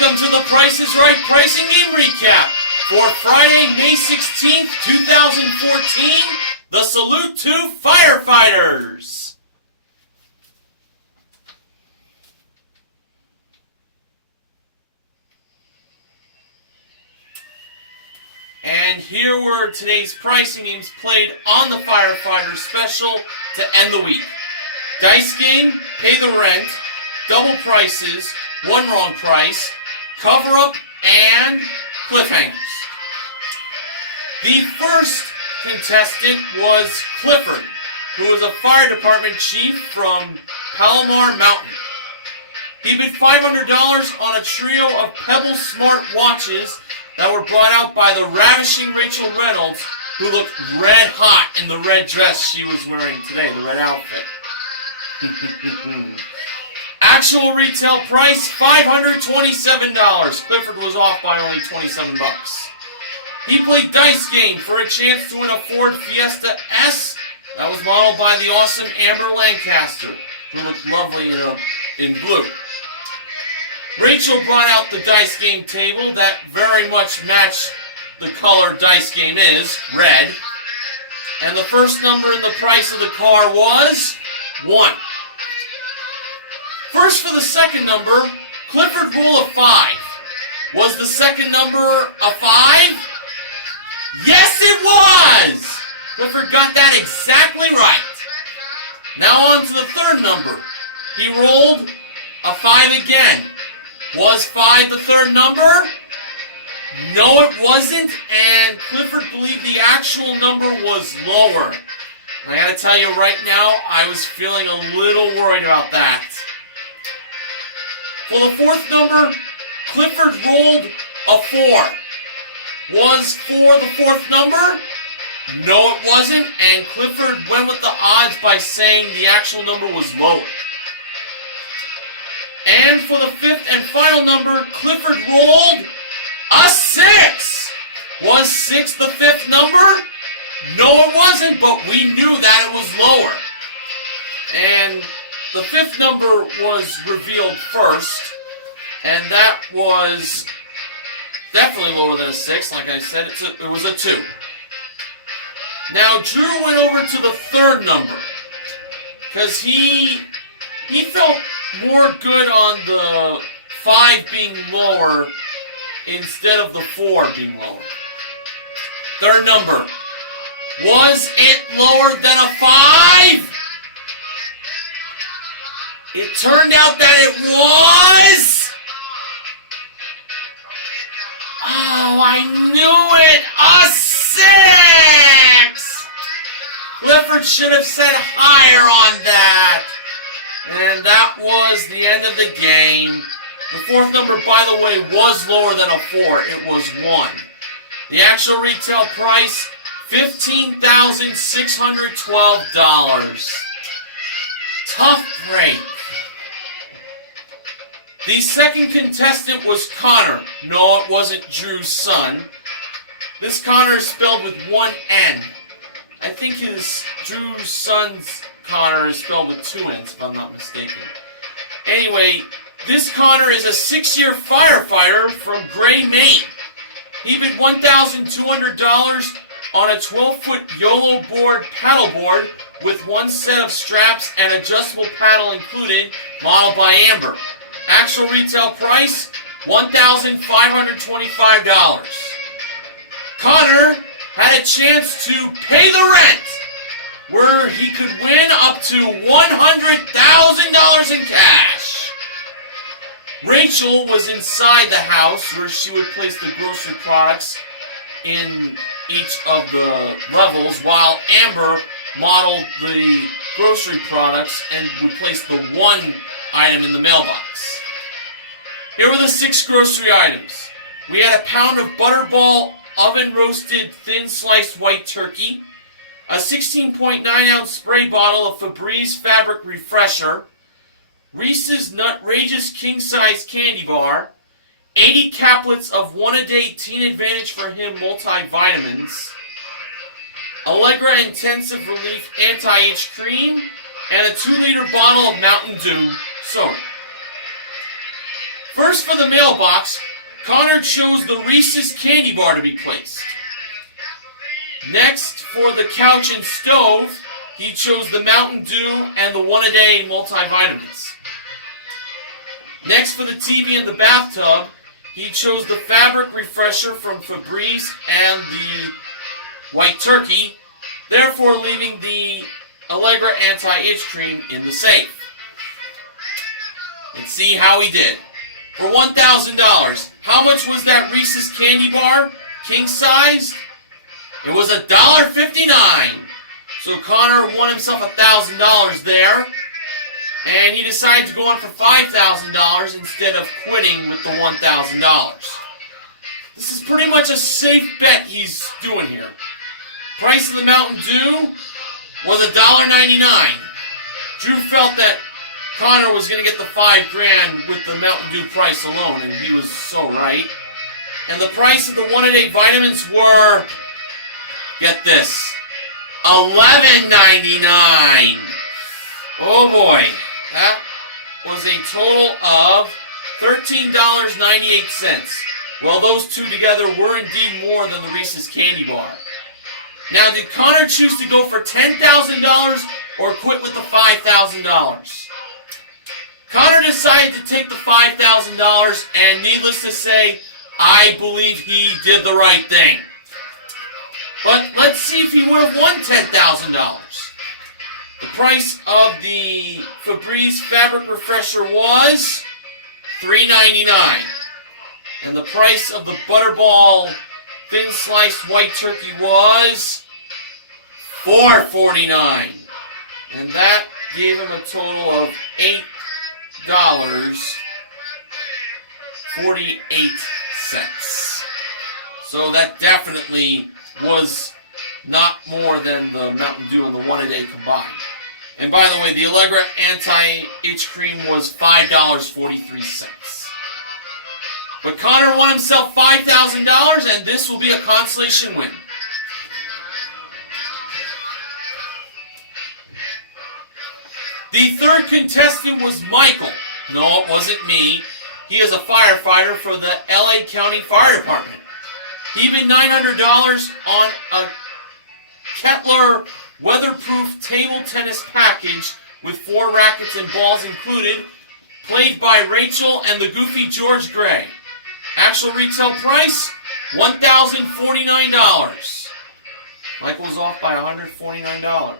Welcome to the Price is Right pricing game recap for Friday, May 16th, 2014. The Salute to Firefighters. And here were today's pricing games played on the Firefighters special to end the week. Dice game, pay the rent, double prices, one wrong price, cover up, and cliffhangers. The first contestant was Clifford, who was a fire department chief from Palomar Mountain. He bid $500 on a trio of Pebble Smart watches that were brought out by the ravishing Rachel Reynolds, who looked red hot in the red dress she was wearing today, the red outfit. Actual retail price, $527. Clifford was off by only 27 bucks. He played Dice Game for a chance to win a Ford Fiesta S that was modeled by the awesome Amber Lancaster, who looked lovely in blue. Rachel brought out the Dice Game table that very much matched the color Dice Game is, red. And the first number in the price of the car was 1. First for the second number, Clifford rule of 5. Was the second number a 5? Yes, it was! Clifford got that exactly right. Now on to the third number. He rolled a 5 again. Was 5 the third number? No, it wasn't, and Clifford believed the actual number was lower. I gotta tell you right now, I was feeling a little worried about that. For the fourth number, Clifford rolled a 4. Was 4 the fourth number? No, it wasn't, and Clifford went with the odds by saying the actual number was lower. And for the fifth and final number, Clifford rolled a 6. Was 6 the fifth number? No, it wasn't, but we knew that it was lower. And the fifth number was revealed first, and that was definitely lower than a 6. Like I said, it was a 2. Now, Drew went over to the third number, because he felt more good on the 5 being lower instead of the 4 being lower. Third number. Was it lower than a 5? It turned out that it was. Oh, I knew it. A 6! Clifford should have said higher on that. And that was the end of the game. The fourth number, by the way, was lower than a 4. It was 1. The actual retail price, $15,612. Tough break. The second contestant was Connor. No, it wasn't Drew's son. This Connor is spelled with one N. I think Drew's son's Connor is spelled with 2 N's, if I'm not mistaken. Anyway, this Connor is a 6-year firefighter from Gray, Maine. He bid $1,200 on a 12-foot YOLO board paddleboard with one set of straps and adjustable paddle included, modeled by Amber. Actual retail price, $1,525. Connor had a chance to pay the rent, where he could win up to $100,000 in cash. Rachel was inside the house where she would place the grocery products in each of the levels, while Amber modeled the grocery products and would place the one item in the mailbox. Here were the 6 grocery items. We had a pound of Butterball oven-roasted thin sliced white turkey, a 16.9-ounce spray bottle of Febreze Fabric Refresher, Reese's Nutrageous King-Size Candy Bar, 80 caplets of One-A-Day Teen Advantage for Him multivitamins, Allegra Intensive Relief Anti-Itch Cream, and a 2-liter bottle of Mountain Dew soda. First for the mailbox, Connor chose the Reese's candy bar to be placed. Next, for the couch and stove, he chose the Mountain Dew and the One-A-Day multivitamins. Next, for the TV and the bathtub, he chose the fabric refresher from Febreze and the White Turkey, therefore leaving the Allegra Anti-Itch Cream in the safe. Let's see how he did. For $1,000, how much was that Reese's candy bar, king sized? It was $1.59. So Connor won himself $1,000 there, and he decided to go on for $5,000 instead of quitting with the $1,000. This is pretty much a safe bet he's doing here. Price of the Mountain Dew was $1.99. Drew felt that Connor was going to get the $5,000 with the Mountain Dew price alone, and he was so right. And the price of the One-A-Day vitamins were, get this, $11.99. Oh boy, that was a total of $13.98. Well, those two together were indeed more than the Reese's candy bar. Now, did Connor choose to go for $10,000 or quit with the $5,000? Connor decided to take the $5,000, and needless to say, I believe he did the right thing. But let's see if he would have won $10,000. The price of the Febreze Fabric Refresher was $3.99. And the price of the Butterball Thin Sliced White Turkey was $4.49. And that gave him a total of $8.48. So that definitely was not more than the Mountain Dew and the One-A-Day combined. And by the way, the Allegra Anti-Itch Cream was $5.43. But Connor won himself $5,000, and this will be a consolation win. The third contestant was Michael. No, it wasn't me. He is a firefighter for the LA County Fire Department. He bid $900 on a Kettler weatherproof table tennis package with 4 rackets and balls included, played by Rachel and the goofy George Gray. Actual retail price, $1,049. Michael was off by $149.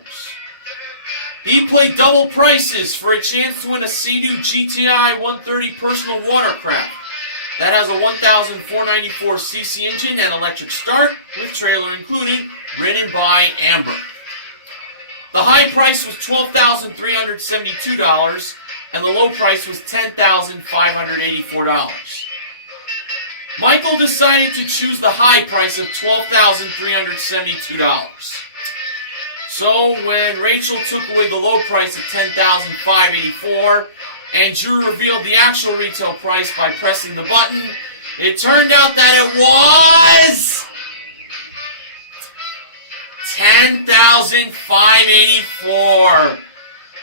He played double prices for a chance to win a Sea-Doo GTI 130 personal watercraft. That has a 1,494cc engine and electric start with trailer included, ridden by Amber. The high price was $12,372 and the low price was $10,584. Michael decided to choose the high price of $12,372. So when Rachel took away the low price of $10,584 and Drew revealed the actual retail price by pressing the button, it turned out that it was $10,584.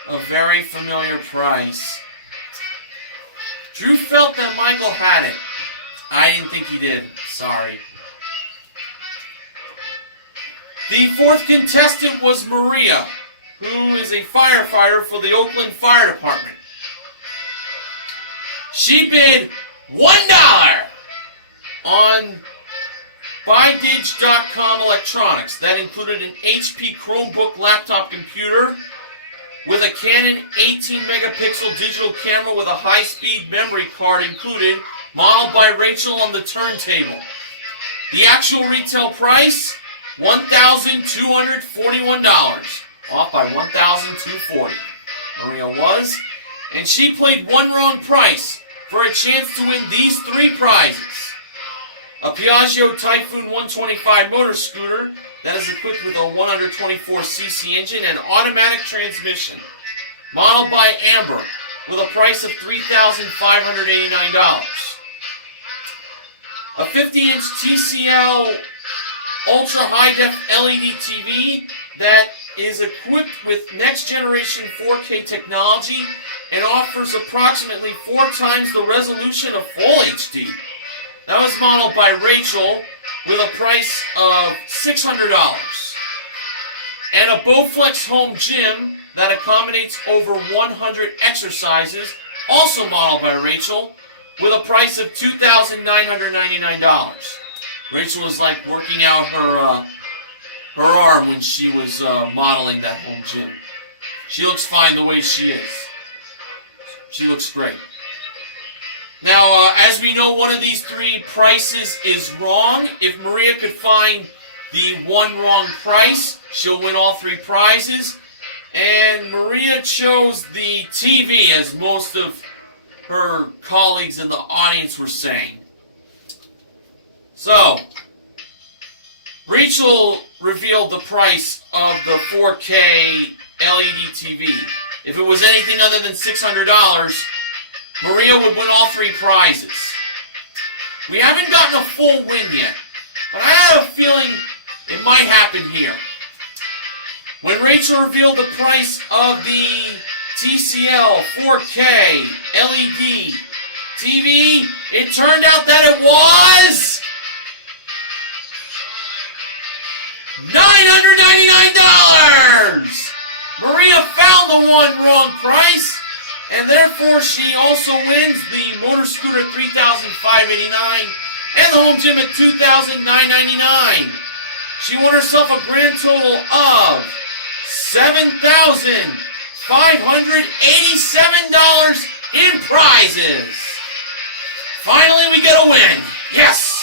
A very familiar price. Drew felt that Michael had it. I didn't think he did. Sorry. The fourth contestant was Maria, who is a firefighter for the Oakland Fire Department. She bid $1 on BuyDig.com electronics. That included an HP Chromebook laptop computer with a Canon 18-megapixel digital camera with a high-speed memory card included, modeled by Rachel on the turntable. The actual retail price, $1,241, off by $1,240. Maria was, and she played one wrong price for a chance to win these 3 prizes. A Piaggio Typhoon 125 motor scooter that is equipped with a 124cc engine and automatic transmission, modeled by Amber, with a price of $3,589. A 50-inch TCL Ultra High-Def LED TV that is equipped with next-generation 4K technology and offers approximately 4 times the resolution of Full HD. That was modeled by Rachel with a price of $600. And a Bowflex home gym that accommodates over 100 exercises, also modeled by Rachel, with a price of $2,999. Rachel was like working out her arm when she was modeling that home gym. She looks fine the way she is. She looks great. Now, as we know, one of these 3 prices is wrong. If Maria could find the one wrong price, she'll win all 3 prizes. And Maria chose the TV, as most of her colleagues in the audience were saying. So, Rachel revealed the price of the 4K LED TV. If it was anything other than $600, Maria would win all 3 prizes. We haven't gotten a full win yet, but I have a feeling it might happen here. When Rachel revealed the price of the TCL 4K LED TV, it turned out that it was $999! Maria found the one wrong price, and therefore she also wins the Motor Scooter $3,589 and the home gym at $2,999. She won herself a grand total of $7,587 in prizes. Finally, we get a win. Yes!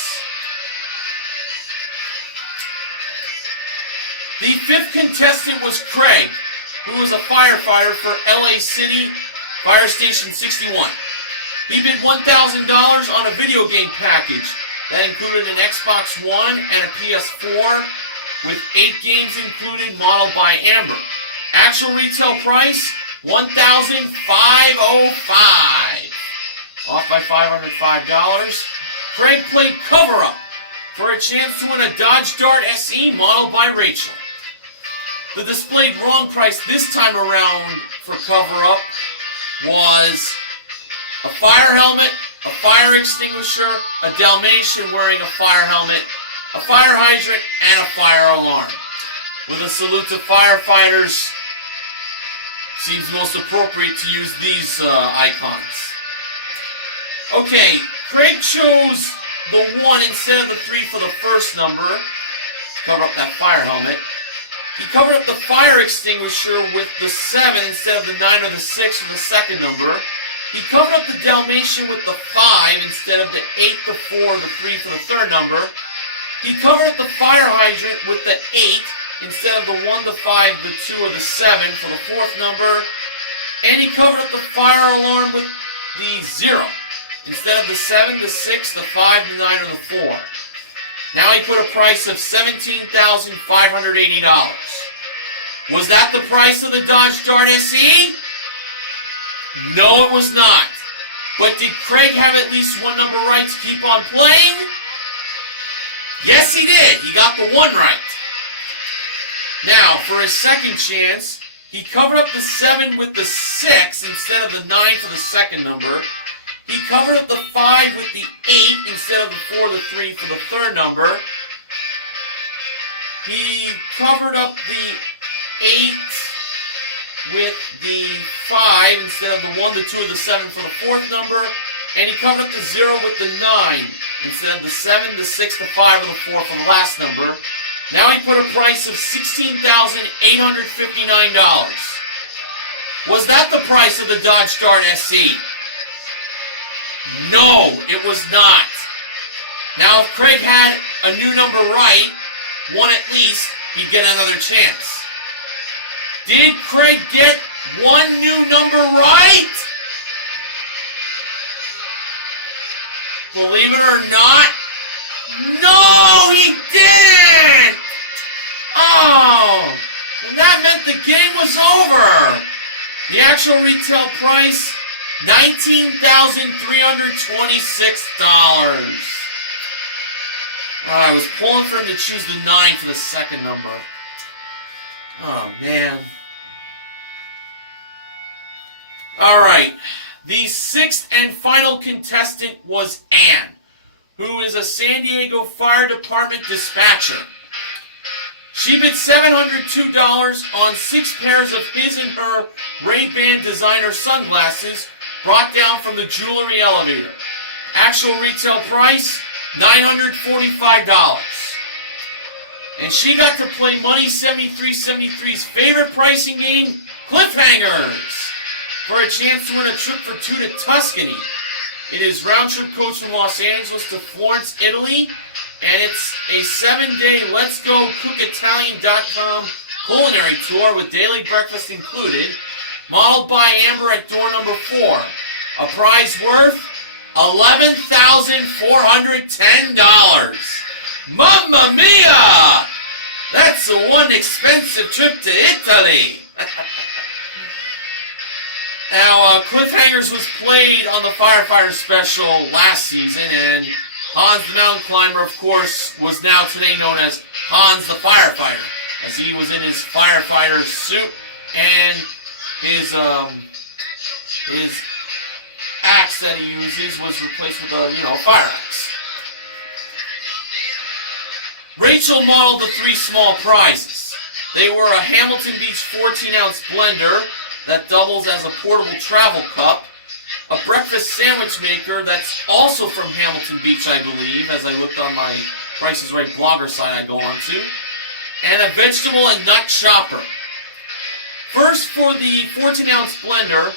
The 5th contestant was Craig, who was a firefighter for LA City Fire Station 61. He bid $1,000 on a video game package that included an Xbox One and a PS4 with 8 games included, modeled by Amber. Actual retail price, $1,505. Off by $505. Craig played cover-up for a chance to win a Dodge Dart SE modeled by Rachel. The displayed wrong price this time around for cover-up was a fire helmet, a fire extinguisher, a Dalmatian wearing a fire helmet, a fire hydrant, and a fire alarm. With a salute to firefighters, seems most appropriate to use these icons. Okay, Craig chose the 1 instead of the 3 for the first number. Cover up that fire helmet. He covered up the fire extinguisher with the 7 instead of the 9 or the 6 for the second number. He covered up the Dalmatian with the 5 instead of the 8, the 4, the 3 for the third number. He covered up the fire hydrant with the 8 instead of the 1, the 5, the 2, or the 7 for the fourth number. And he covered up the fire alarm with the 0 instead of the 7, the 6, the 5, the 9, or the 4. Now he put a price of $17,580. Was that the price of the Dodge Dart SE? No, it was not. But did Craig have at least one number right to keep on playing? Yes, he did. He got the 1 right. Now, for his second chance, he covered up the 7 with the 6 instead of the 9 for the second number. He covered up the 5 with the 8 instead of the 4, the 3 for the third number. He covered up the 8 with the 5 instead of the 1, the 2, or the 7 for the fourth number. And he covered up the 0 with the 9 instead of the 7, the 6, the 5, or the 4 for the last number. Now he put a price of $16,859. Was that the price of the Dodge Dart SE? No, it was not. Now, if Craig had a new number right, 1 at least, he'd get another chance. Did Craig get 1 new number right? Believe it or not, no, he didn't! Oh, that meant the game was over. The actual retail price, $19,326. I was pulling for him to choose the 9 for the second number. Oh, man. All right. The sixth and final contestant was Ann, who is a San Diego Fire Department dispatcher. She bid $702 on 6 pairs of his and her Ray-Ban designer sunglasses brought down from the jewelry elevator. Actual retail price, $945. And she got to play Money 7373's favorite pricing game, Cliffhangers, for a chance to win a trip for 2 to Tuscany. It is round-trip coach from Los Angeles to Florence, Italy, and it's a 7-day Let's Go CookItalian.com culinary tour with daily breakfast included, modeled by Amber at door number 4. A prize worth $11,410. Mamma mia! That's the one expensive trip to Italy. Now, Cliffhangers was played on the Firefighters special last season, and Hans the Mountain Climber, of course, was now today known as Hans the Firefighter, as he was in his firefighter suit, and his axe that he uses was replaced with a, fire axe. Rachel modeled the 3 small prizes. They were a Hamilton Beach 14-ounce blender that doubles as a portable travel cup, a breakfast sandwich maker that's also from Hamilton Beach, I believe, as I looked on my Price is Right blogger site I go on to, and a vegetable and nut chopper. First, for the 14-ounce blender,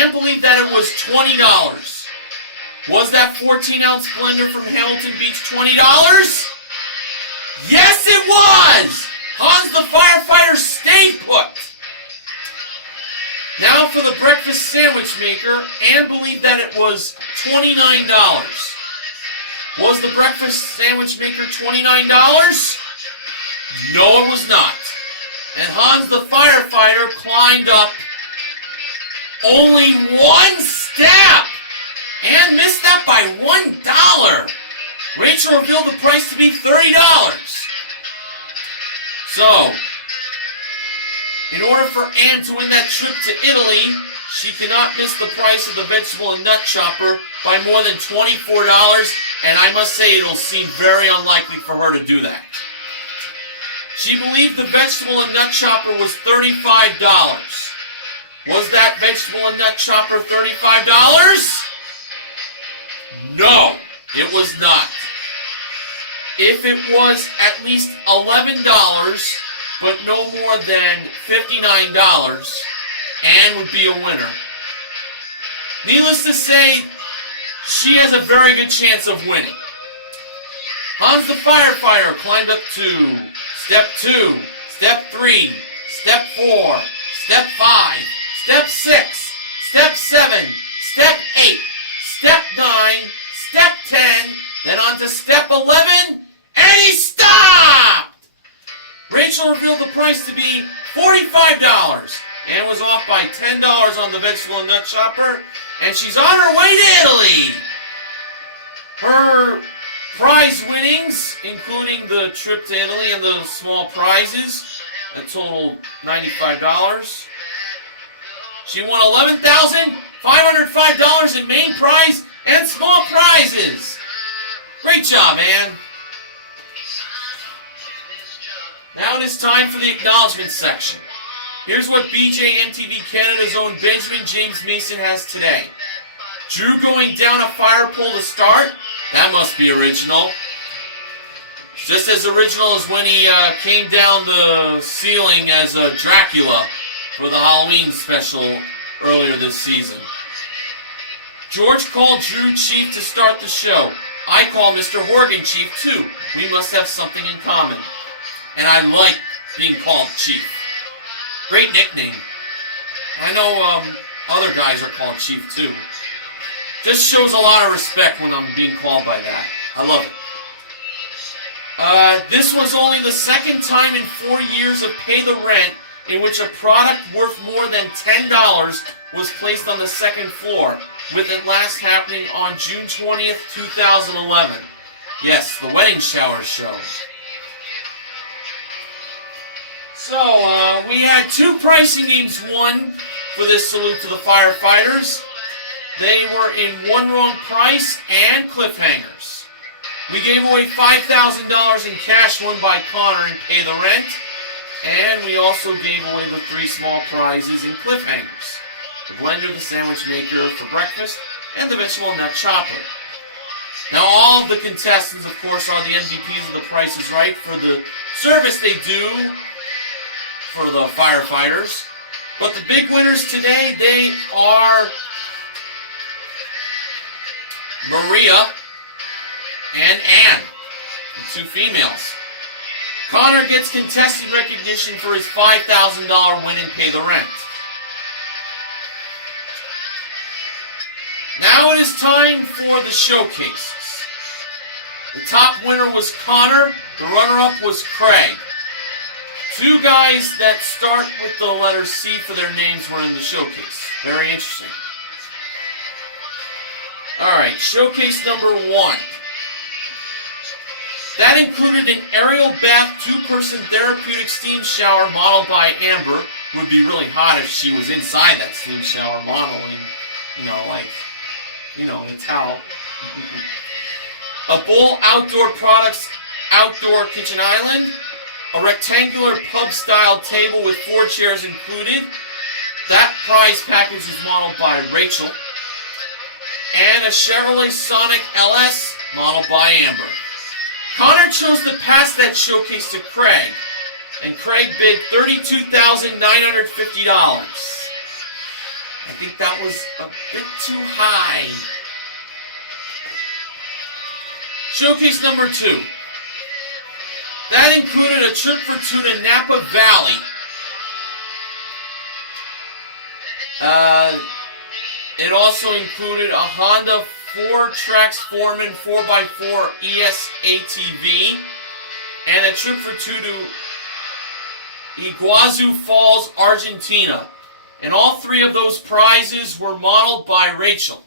Ann believed that it was $20. Was that 14-ounce blender from Hamilton Beach $20? Yes, it was! Hans the Firefighter stayed put. Now for the breakfast sandwich maker, Ann believed that it was $29. Was the breakfast sandwich maker $29? No, it was not. And Hans the Firefighter climbed up only 1 step and missed that by $1. Rachel revealed the price to be $30. So, in order for Ann to win that trip to Italy, she cannot miss the price of the vegetable and nut chopper by more than $24, and I must say it'll seem very unlikely for her to do that. She believed the vegetable and nut chopper was $35. Was that vegetable and nut chopper $35? No, it was not. If it was at least $11, but no more than $59, Ann would be a winner. Needless to say, she has a very good chance of winning. Hans the Firefighter climbed up to Step 2, Step 3, Step 4, Step 5, Step 6, Step 7, Step 8, Step 9, Step 10, then on to Step 11, and he stopped! Rachel revealed the price to be $45 and was off by $10 on the vegetable and nut chopper, and she's on her way to Italy. Her prize winnings, including the trip to Italy and the small prizes, that totaled $95. She won $11,505 in main prize and small prizes. Great job, Ann. Now it is time for the acknowledgement section. Here's what BJMTV Canada's own Benjamin James Mason has today. Drew going down a fire pole to start? That must be original. Just as original as when he came down the ceiling as Dracula for the Halloween special earlier this season. George called Drew Chief to start the show. I call Mr. Horgan Chief too. We must have something in common. And I like being called Chief. Great nickname. I know other guys are called Chief too. Just shows a lot of respect when I'm being called by that. I love it. This was only the second time in 4 years of Pay the Rent in which a product worth more than $10 was placed on the second floor, with it last happening on June 20th, 2011. Yes, the wedding shower show. So, we had 2 pricing games won for this salute to the firefighters. They were in one wrong price and cliffhangers. We gave away $5,000 in cash won by Connor and Pay the Rent. And we also gave away the 3 small prizes in cliffhangers. The blender, the sandwich maker for breakfast, and the vegetable nut chopper. Now all of the contestants, of course, are the MVPs of The Price is Right for the service they do for the firefighters. But the big winners today, they are Maria and Ann, the 2 females. Connor gets contestant recognition for his $5,000 win and Pay the Rent. Now it is time for the showcases. The top winner was Connor. The runner-up was Craig. 2 guys that start with the letter C for their names were in the showcase. Very interesting. Alright, showcase number 1. That included an aerial bath 2-person therapeutic steam shower modeled by Amber. It would be really hot if she was inside that steam shower modeling, the towel. A Bull Outdoor Products outdoor kitchen island. A rectangular pub-style table with 4 chairs included. That prize package was modeled by Rachel. And a Chevrolet Sonic LS modeled by Amber. Connor chose to pass that showcase to Craig, and Craig bid $32,950. I think that was a bit too high. Showcase number 2. That included a trip for 2 to Napa Valley. It also included a Honda 4Trax Foreman 4x4 ES ATV and a trip for 2 to Iguazu Falls, Argentina. And all 3 of those prizes were modeled by Rachel.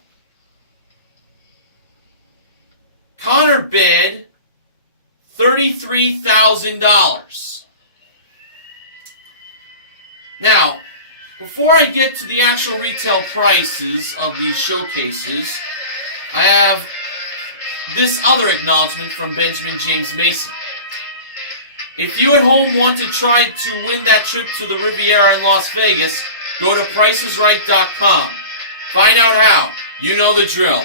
Connor bid $33,000. Now, before I get to the actual retail prices of these showcases, I have this other acknowledgement from Benjamin James Mason. If you at home want to try to win that trip to the Riviera in Las Vegas, go to PricesRight.com. Find out how. You know the drill.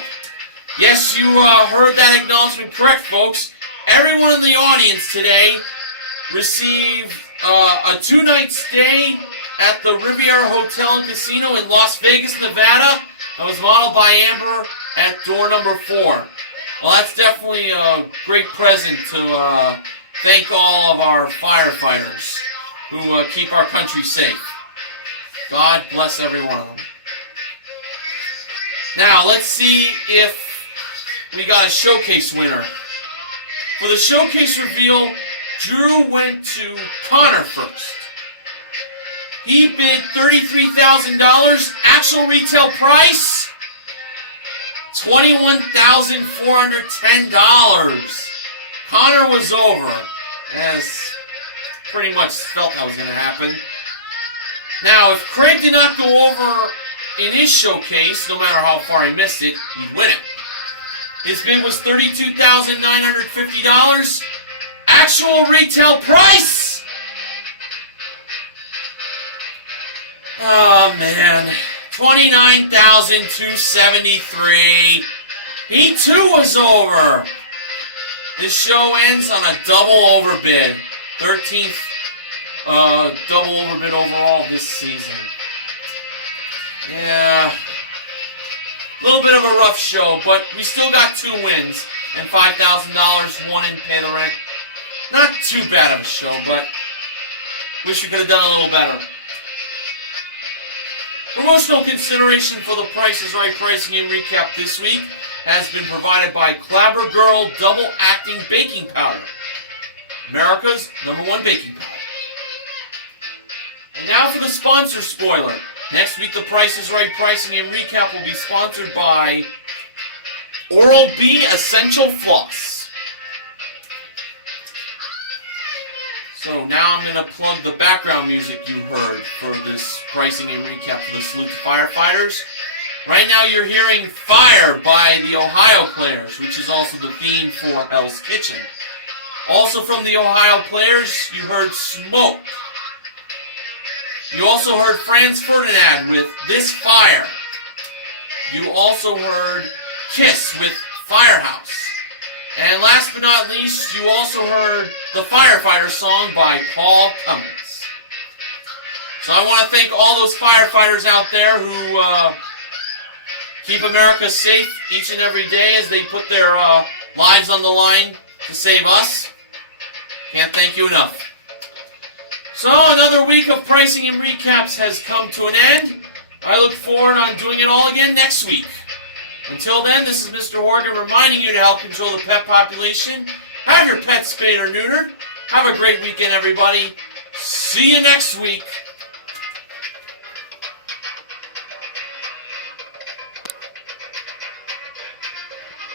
Yes, you heard that acknowledgement correct, folks. Everyone in the audience today received a 2-night stay at the Riviera Hotel and Casino in Las Vegas, Nevada. That was modeled by Amber at door number 4. Well, that's definitely a great present to thank all of our firefighters who keep our country safe. God bless every one of them. Now, let's see if we got a showcase winner. For the showcase reveal, Drew went to Connor first. He bid $33,000. Actual retail price, $21,410. Connor was over, as pretty much felt that was going to happen. Now, if Craig did not go over in his showcase, no matter how far he missed it, he'd win it. His bid was $32,950. Actual retail price, oh man, $29,273. He too was over. This show ends on a double overbid. 13th double overbid overall this season. Yeah. A little bit of a rough show, but we still got 2 wins and $5,000 won in Pay the Rent. Not too bad of a show, but wish we could have done a little better. Promotional consideration for the Price is Right pricing and recap this week has been provided by Clabber Girl Double Acting Baking Powder, America's #1 baking powder. And now for the sponsor spoiler. Next week, the Price is Right pricing and recap will be sponsored by Oral-B Essential Floss. So now I'm going to plug the background music you heard for this pricing and recap for the Salute to Firefighters. Right now you're hearing Fire by the Ohio Players, which is also the theme for Hell's Kitchen. Also from the Ohio Players, you heard Smoke. You also heard Franz Ferdinand with This Fire. You also heard Kiss with Firehouse. And last but not least, you also heard the Firefighter song by Paul Cummins. So I want to thank all those firefighters out there who keep America safe each and every day as they put their lives on the line to save us. Can't thank you enough. So another week of pricing and recaps has come to an end. I look forward on doing it all again next week. Until then, this is Mr. Horgan reminding you to help control the pet population. Have your pets spayed or neutered. Have a great weekend, everybody. See you next week.